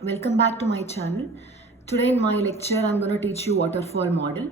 Welcome back to my channel. Today in my lecture I'm going to teach you waterfall model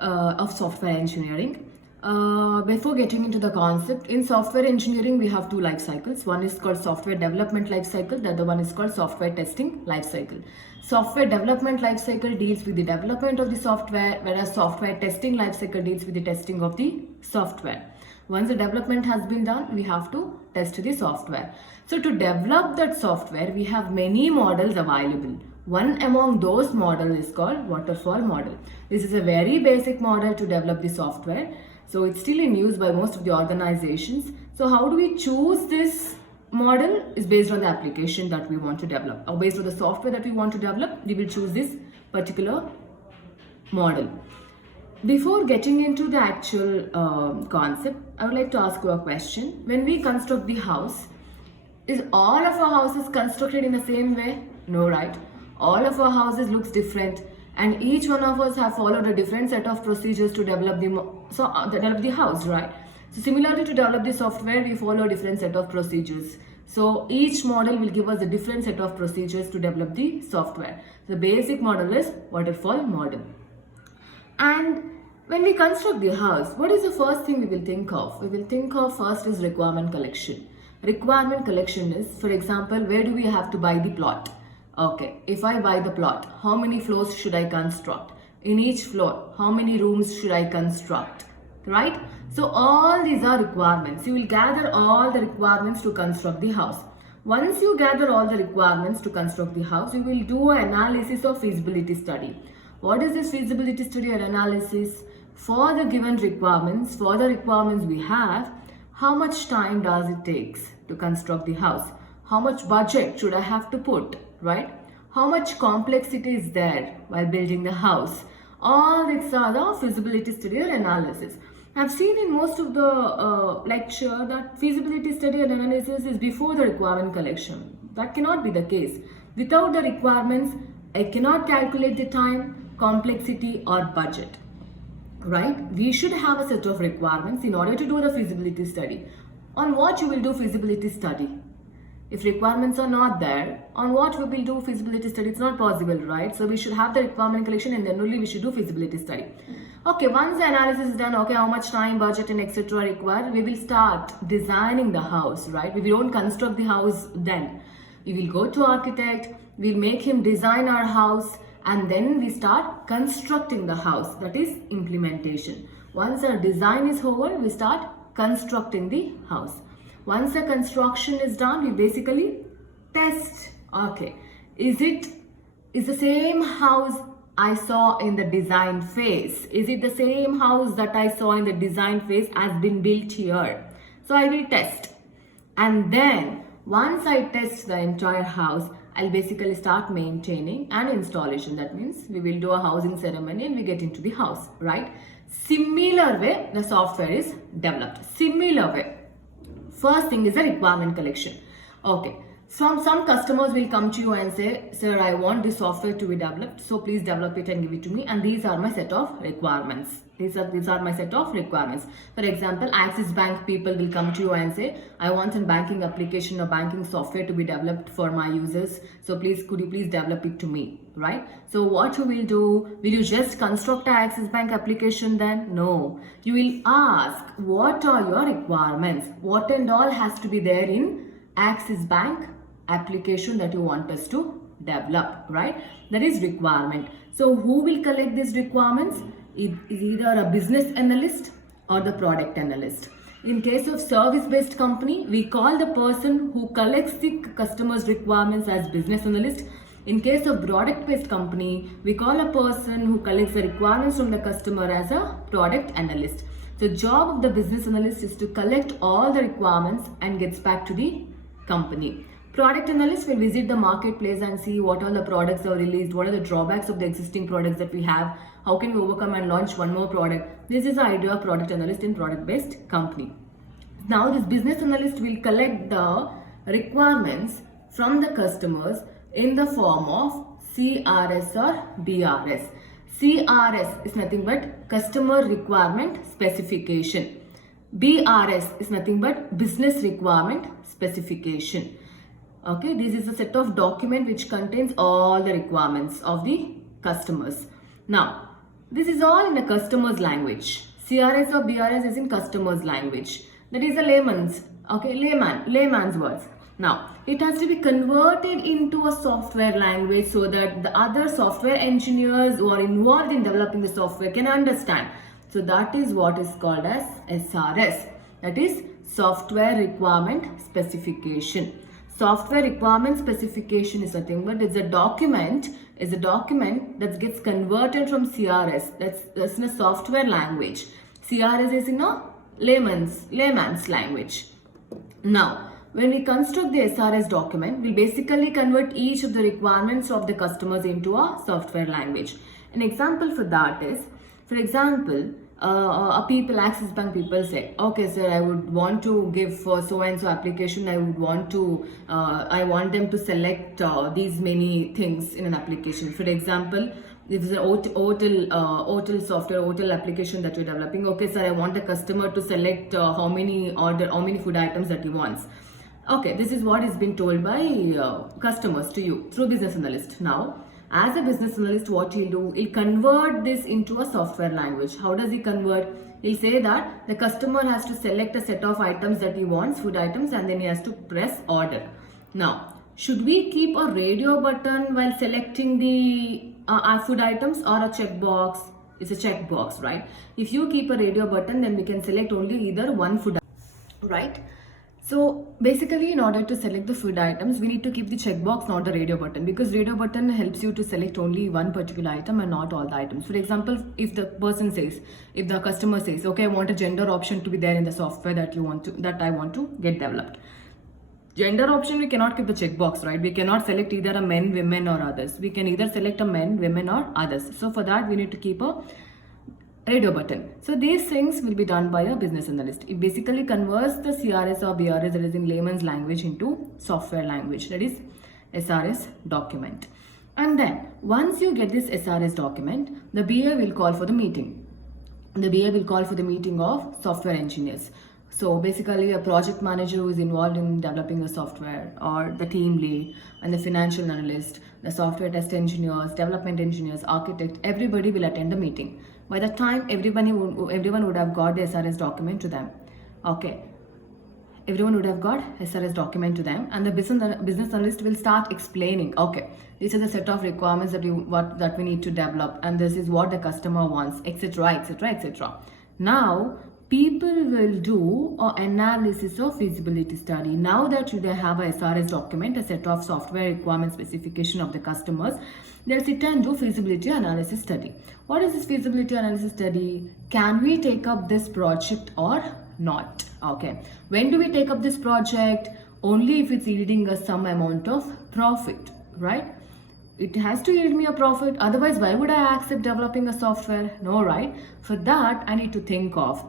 of software engineering. Before getting into the concept, in software engineering we have two life cycles. One is called software development life cycle, the other one is called software testing life cycle. Software development life cycle deals with the development of the software, whereas software testing life cycle deals with the testing of the software. Once the development has been done, we have to test the software. So to develop that software, we have many models available. One among those models is called waterfall model. This is a very basic model to develop the software. So it's still in use by most of the organizations. So how do we choose this model? Is based on the application that we want to develop, or based on the software that we want to develop, we will choose this particular model. Before getting into the actual concept, I would like to ask you a question. When we construct the house, is all of our houses constructed in the same way? No, right? All of our houses looks different, and each one of us have followed a different set of procedures to develop the house, right? So similarly, to develop the software, we follow a different set of procedures. So each model will give us a different set of procedures to develop the software. The basic model is waterfall model. And when we construct the house, what is the first thing we will think of? We will think of first is requirement collection. Requirement collection is, for example, where do we have to buy the plot? Okay, if I buy the plot, how many floors should I construct? In each floor, how many rooms should I construct? Right? So all these are requirements. You will gather all the requirements to construct the house. Once you gather all the requirements to construct the house, you will do an analysis of feasibility study. What is this feasibility study or analysis? For the given requirements, we have, how much time does it take to construct the house? How much budget should I have to put, right? How much complexity is there while building the house? All these are the feasibility study or analysis. I've seen in most of the lecture that feasibility study and analysis is before the requirement collection. That cannot be the case. Without the requirements, I cannot calculate the time, complexity or budget, right? We should have a set of requirements in order to do the feasibility study. On what you will do feasibility study? If requirements are not there, on what we will do feasibility study? It's not possible, right? So we should have the requirement collection and then only we should do feasibility study. Okay, once the analysis is done, okay, how much time, budget and etc. required, we will start designing the house, right? We don't construct the house then. We will go to architect, we'll make him design our house, and then we start constructing the house. That is implementation. Once our design is over, we start constructing the house. Once the construction is done, we basically test. Okay, is the same house I saw in the design phase? Is it the same house that I saw in the design phase has been built here? So I will test. And then once I test the entire house, I'll basically start maintaining and installation. That means we will do a housing ceremony and we get into the house, right? Similar way, the software is developed. Similar way. First thing is the requirement collection. Okay. Some customers will come to you and say, sir, I want this software to be developed, so please develop it and give it to me, and these are my set of requirements. These are my set of requirements. For example, Axis Bank people will come to you and say, I want a banking application or banking software to be developed for my users, so could you please develop it to me, right? So what you will do, will you just construct an Axis Bank application then? No. You will ask, what are your requirements? What and all has to be there in Axis Bank application that you want us to develop, right? That is requirement. So who will collect these requirements? It is either a business analyst or the product analyst. In case of service-based company, we call the person who collects the customer's requirements as business analyst. In case of product-based company, we call a person who collects the requirements from the customer as a product analyst. The job of the business analyst is to collect all the requirements and gets back to the company. Product analyst will visit the marketplace and see what all the products are released, what are the drawbacks of the existing products that we have, how can we overcome and launch one more product. This is the idea of product analyst in product-based company. Now this business analyst will collect the requirements from the customers in the form of CRS or BRS. CRS is nothing but customer requirement specification. BRS is nothing but business requirement specification. Okay, this is a set of document which contains all the requirements of the customers. Now, this is all in a customer's language. CRS or BRS is in customer's language. That is a layman's, okay, layman's words. Now, it has to be converted into a software language so that the other software engineers who are involved in developing the software can understand. So that is what is called as SRS. That is Software Requirement Specification. Software requirement specification is a thing, but it's a document that gets converted from CRS. That's in a software language. CRS is in a layman's language. Now, when we construct the SRS document, we basically convert each of the requirements of the customers into a software language. An example for that is, for example, Axis Bank people say, okay sir, I would want to give for so and so application, I want them to select these many things in an application. For example, if it's an hotel software, hotel application that you're developing, okay sir, I want the customer to select how many food items that he wants. Okay, this is what is being told by customers to you through business analyst. Now, as a business analyst, what he'll do, he'll convert this into a software language. How does he convert? He'll say that the customer has to select a set of items that he wants, food items, and then he has to press order. Now, should we keep a radio button while selecting the food items or a checkbox? It's a checkbox, right? If you keep a radio button, then we can select only either one food item, right? So basically, in order to select the food items, we need to keep the checkbox, not the radio button, because radio button helps you to select only one particular item and not all the items. For example, if the customer says, okay, I want a gender option to be there in the software that I want to get developed. Gender option, we cannot keep the checkbox, right? We cannot select either a men, women or others. We can either select a men, women or others. So for that, we need to keep a radio button. So these things will be done by a business analyst. It basically converts the CRS or BRS, that is in layman's language, into software language, that is SRS document. And then once you get this SRS document, the BA will call for the meeting. The BA will call for the meeting of software engineers. So basically a project manager who is involved in developing a software, or the team lead and the financial analyst, the software test engineers, development engineers, architect, everybody will attend the meeting. By the time everyone would have got the SRS document to them. Okay. Everyone would have got SRS document to them, and the business analyst will start explaining, okay, these are the set of requirements that we need to develop, and this is what the customer wants, etc., etc., etc. Now, people will do an analysis of feasibility study. Now that they have a SRS document, a set of software requirement specification of the customers, they'll sit and do feasibility analysis study. What is this feasibility analysis study? Can we take up this project or not? Okay. When do we take up this project? Only if it's yielding us some amount of profit, right? It has to yield me a profit. Otherwise, why would I accept developing a software? No, right? For that, I need to think of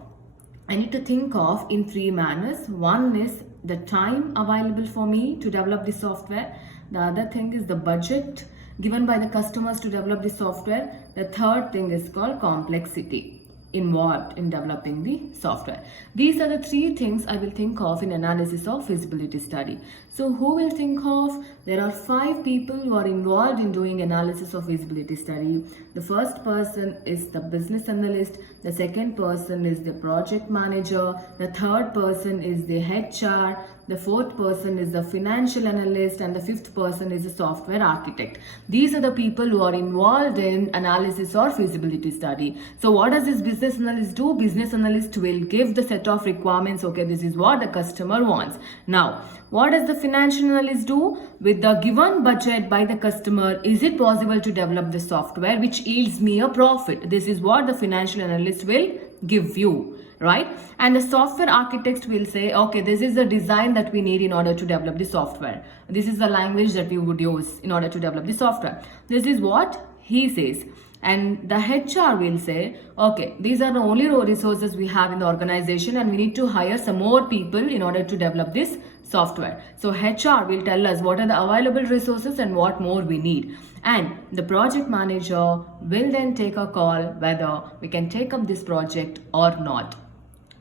in three manners. One is the time available for me to develop the software. The other thing is the budget given by the customers to develop the software. The third thing is called complexity involved in developing the software. These are the three things I will think of in analysis of feasibility study. So who will think of? There are 5 people who are involved in doing analysis of feasibility study. The first person is the business analyst. The second person is the project manager. The third person is the HR. The fourth person is the financial analyst, and the fifth person is the software architect. These are the people who are involved in analysis or feasibility study. So what does this business analyst do? Business analyst will give the set of requirements. Okay, this is what the customer wants. Now, what does the financial analyst do? With the given budget by the customer, is it possible to develop the software which yields me a profit? This is what the financial analyst will give you. Right? And the software architect will say, okay, this is the design that we need in order to develop the software. This is the language that we would use in order to develop the software. This is what he says. And the HR will say, okay, these are the only resources we have in the organization, and we need to hire some more people in order to develop this software. So HR will tell us what are the available resources and what more we need. And the project manager will then take a call whether we can take up this project or not.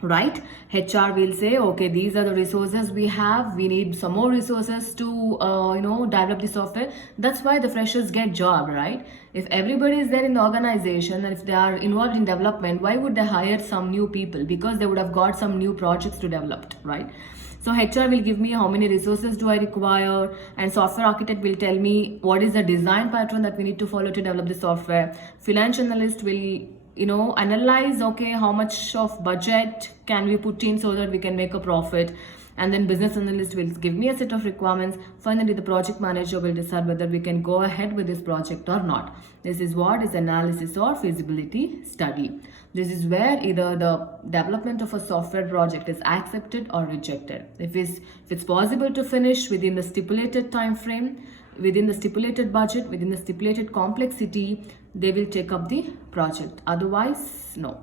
right? HR will say, okay, these are the resources we have, we need some more resources to develop the software. That's why the freshers get job, right? If everybody is there in the organization and if they are involved in development, why would they hire some new people? Because they would have got some new projects to develop, right? So HR will give me how many resources do I require, and software architect will tell me what is the design pattern that we need to follow to develop the software. Finance analyst will analyze, okay, how much of budget can we put in so that we can make a profit. And then business analyst will give me a set of requirements. Finally, the project manager will decide whether we can go ahead with this project or not. This is what is analysis or feasibility study. This is where either the development of a software project is accepted or rejected. If it's possible to finish within the stipulated time frame, within the stipulated budget, within the stipulated complexity, they will take up the project. Otherwise, no,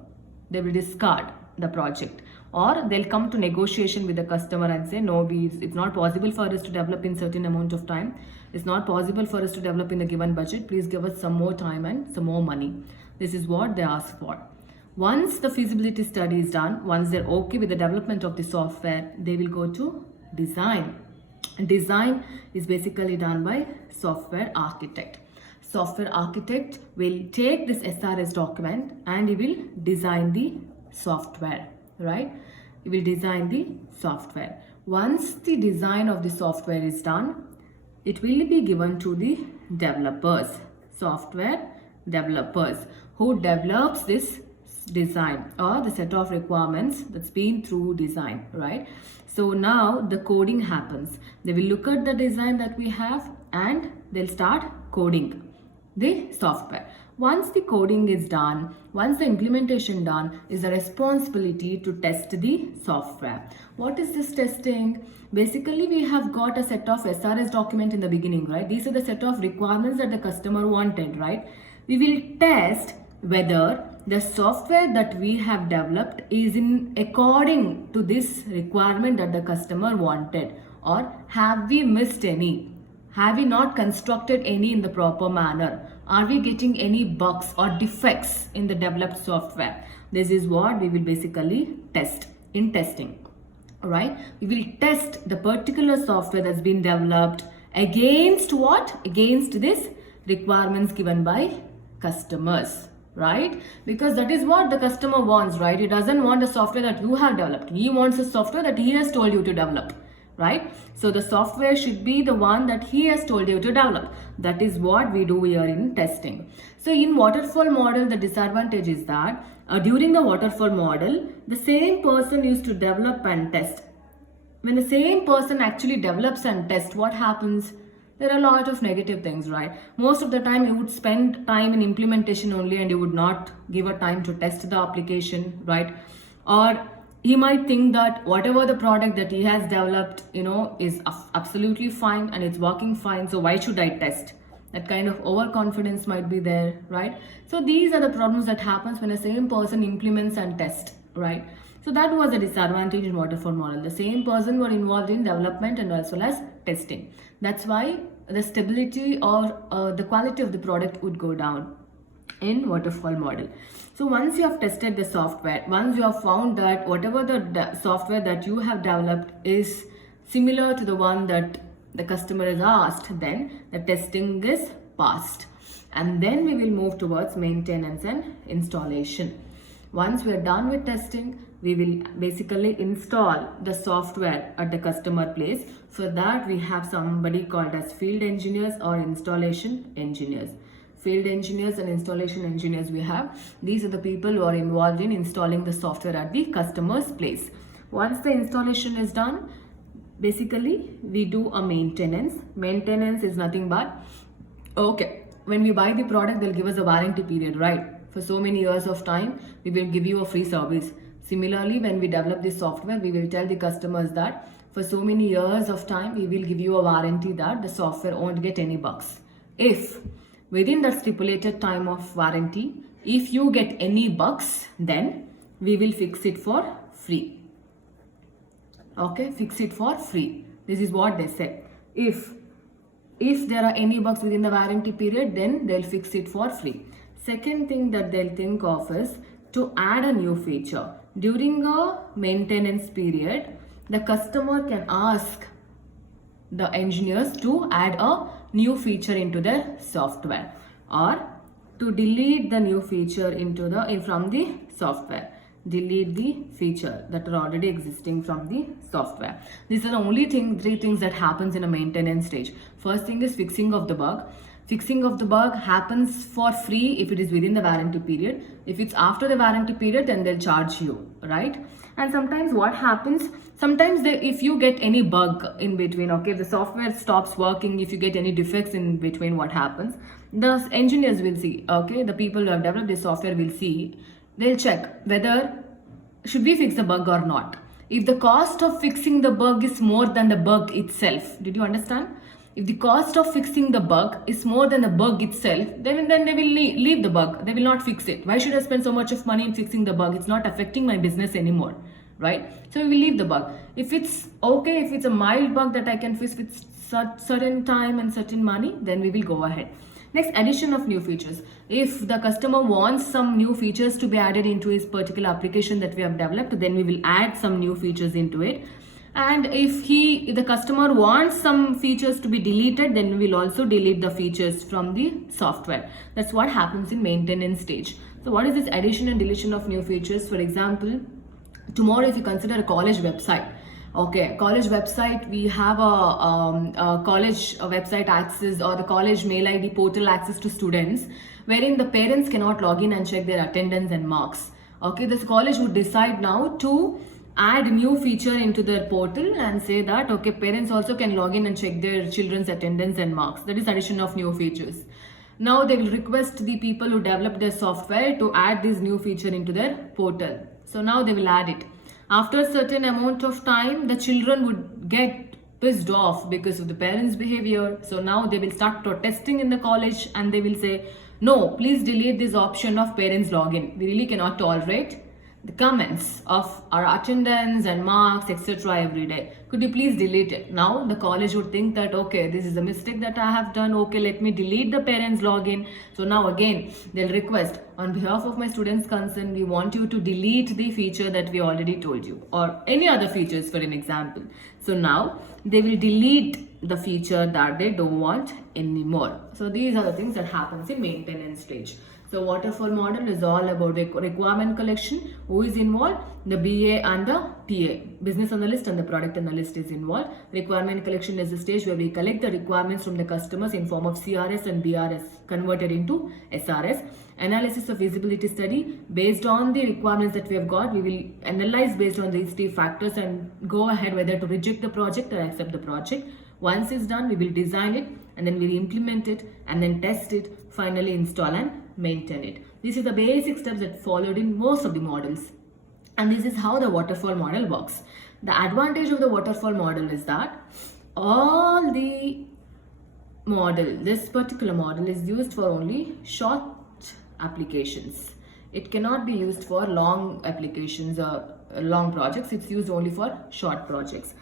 they will discard the project, or they'll come to negotiation with the customer and say, no, it's not possible for us to develop in certain amount of time. It's not possible for us to develop in a given budget. Please give us some more time and some more money. This is what they ask for. Once the feasibility study is done, once they're okay with the development of the software, they will go to design. Design is basically done by software architect. Software architect will take this SRS document and he will design the software, right? He will design the software. Once the design of the software is done, it will be given to the developers, software developers, who develops this design or the set of requirements that's been through design, right? So now the coding happens. They will look at the design that we have and they'll start coding the software. Once the coding is done, once the implementation done, is the responsibility to test the software. What is this testing? Basically, we have got a set of SRS document in the beginning, right? These are the set of requirements that the customer wanted, right? We will test whether the software that we have developed is in according to this requirement that the customer wanted, or have we missed any? Have we not constructed any in the proper manner? Are we getting any bugs or defects in the developed software? This is what we will basically test in testing. Alright, we will test the particular software that's been developed against what? Against this requirements given by customers, right? Because that is what the customer wants, right? He doesn't want a software that you have developed. He wants a software that he has told you to develop, right? So the software should be the one that he has told you to develop. That is what we do here in testing. So in waterfall model, the disadvantage is that during the waterfall model, the same person used to develop and test. When the same person actually develops and tests, what happens? There are a lot of negative things, right? Most of the time you would spend time in implementation only and you would not give a time to test the application, right? Or he might think that whatever the product that he has developed, is absolutely fine and it's working fine. So why should I test? That kind of overconfidence might be there, right? So these are the problems that happens when a same person implements and tests, right? So that was a disadvantage in waterfall model. The same person were involved in development and as well as testing. That's why the stability or the quality of the product would go down in waterfall model. So once you have tested the software, once you have found that whatever the software that you have developed is similar to the one that the customer has asked, then the testing is passed. And then we will move towards maintenance and installation. Once we are done with testing, we will basically install the software at the customer place. For that, we have somebody called as field engineers or installation engineers. Field engineers and installation engineers we have. These are the people who are involved in installing the software at the customer's place. Once the installation is done, basically we do a maintenance. Maintenance is nothing but, okay, when we buy the product, they'll give us a warranty period, right? For so many years of time, we will give you a free service. Similarly, when we develop this software, we will tell the customers that for so many years of time, we will give you a warranty that the software won't get any bugs. If within that stipulated time of warranty, if you get any bugs, then we will fix it for free. Okay, fix it for free. This is what they said. If there are any bugs within the warranty period, then they'll fix it for free. Second thing that they'll think of is to add a new feature. during a maintenance period, the customer can ask the engineers to add a new feature into their software, or to delete the new feature from the software. Delete the feature that are already existing from the software. These are the only three things that happens in a maintenance stage. First thing is fixing of the bug. Fixing of the bug happens for free if it is within the warranty period. If it's after the warranty period, then they'll charge you, right? And sometimes what happens, sometimes if you get any bug in between, okay, if the software stops working, if you get any defects in between, what happens, the engineers will see, okay, the people who have developed this software will see, they'll check whether should we fix the bug or not. If the cost of fixing the bug is more than the bug itself, did you understand? If the cost of fixing the bug is more than the bug itself, then they will leave the bug. They will not fix it. Why should I spend so much of money in fixing the bug? It's not affecting my business anymore, right? So we will leave the bug. If it's okay, if it's a mild bug that I can fix with certain time and certain money, then we will go ahead. Next, addition of new features. If the customer wants some new features to be added into his particular application that we have developed, then we will add some new features into it. And if the customer wants some features to be deleted, then we will also delete the features from the software. That's what happens in maintenance stage. So what is this addition and deletion of new features? For example, tomorrow if you consider a college website, okay, college website, we have a college website access, or the college mail ID portal access to students, wherein the parents cannot log in and check their attendance and marks. Okay, this college would decide now to add new feature into their portal and say that, okay, parents also can log in and check their children's attendance and marks. That is addition of new features. Now they will request the people who develop their software to add this new feature into their portal. So now they will add it. After a certain amount of time, the children would get pissed off because of the parents' behavior. So now they will start protesting in the college and they will say, no, please delete this option of parents login. We really cannot tolerate the comments of our attendance and marks, etc. every day. Could you please delete it? Now the college would think that, okay, this is a mistake that I have done. Okay, let me delete the parents login. So now again, they'll request, on behalf of my students concerned, we want you to delete the feature that we already told you, or any other features for an example. So now they will delete the feature that they don't want anymore. So these are the things that happens in maintenance stage. So waterfall model is all about requirement collection. Who is involved? The BA and the PA. Business analyst and the product analyst is involved. Requirement collection is the stage where we collect the requirements from the customers in form of CRS and BRS converted into SRS. Analysis of feasibility study. Based on the requirements that we have got, we will analyze based on these three factors and go ahead whether to reject the project or accept the project. Once it's done, we will design it and then we'll implement it and then test it, finally install and maintain it. These are the basic steps that followed in most of the models. And this is how the waterfall model works. The advantage of the waterfall model is that all the model, this particular model is used for only short applications. It cannot be used for long applications or long projects. It's used only for short projects.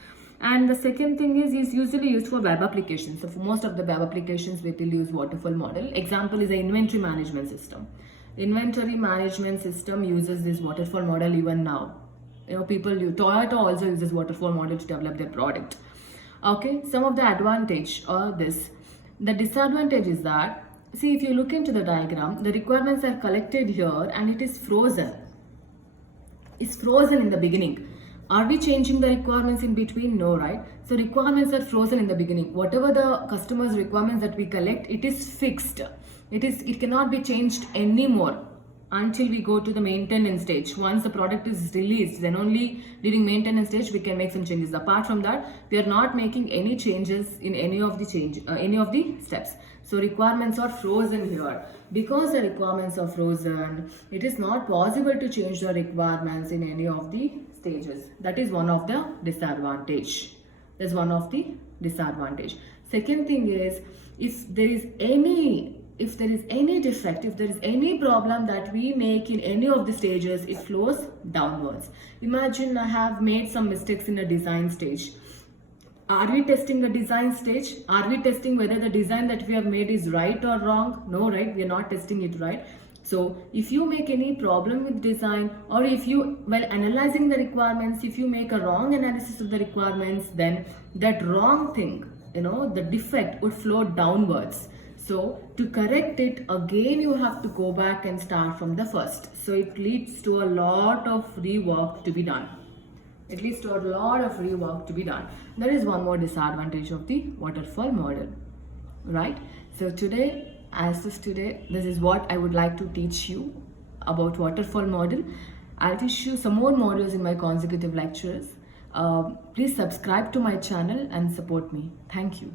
And the second thing is usually used for web applications. So for most of the web applications, people use waterfall model. Example is the inventory management system. Inventory management system uses this waterfall model even now. You know, Toyota also uses waterfall model to develop their product. Okay, some of the advantage are this. The disadvantage is that, see, if you look into the diagram, the requirements are collected here and it is frozen. It's frozen in the beginning. Are we changing the requirements in between? No, right? So requirements are frozen in the beginning. Whatever the customer's requirements that we collect, it is fixed. It cannot be changed anymore until we go to the maintenance stage. Once the product is released, then only during maintenance stage we can make some changes. Apart from that, we are not making any changes in any of the steps. So requirements are frozen here. Because the requirements are frozen, it is not possible to change the requirements in any of the stages. That is one of the disadvantage. That's one of the disadvantage. Second thing is, if there is any defect, if there is any problem that we make in any of the stages, it flows downwards. Imagine I have made some mistakes in a design stage. Are we testing the design stage? Are we testing whether the design that we have made is right or wrong? No, right? We are not testing it, right? So if you make any problem with design, or if you, while analyzing the requirements, if you make a wrong analysis of the requirements, then that wrong thing, the defect would flow downwards. So to correct it again, you have to go back and start from the first. So it leads to a lot of rework to be done. It leads to a lot of rework to be done. There is one more disadvantage of the waterfall model, right? So today, this is what I would like to teach you about waterfall model. I'll teach you some more modules in my consecutive lectures. Please subscribe to my channel and support me. Thank you.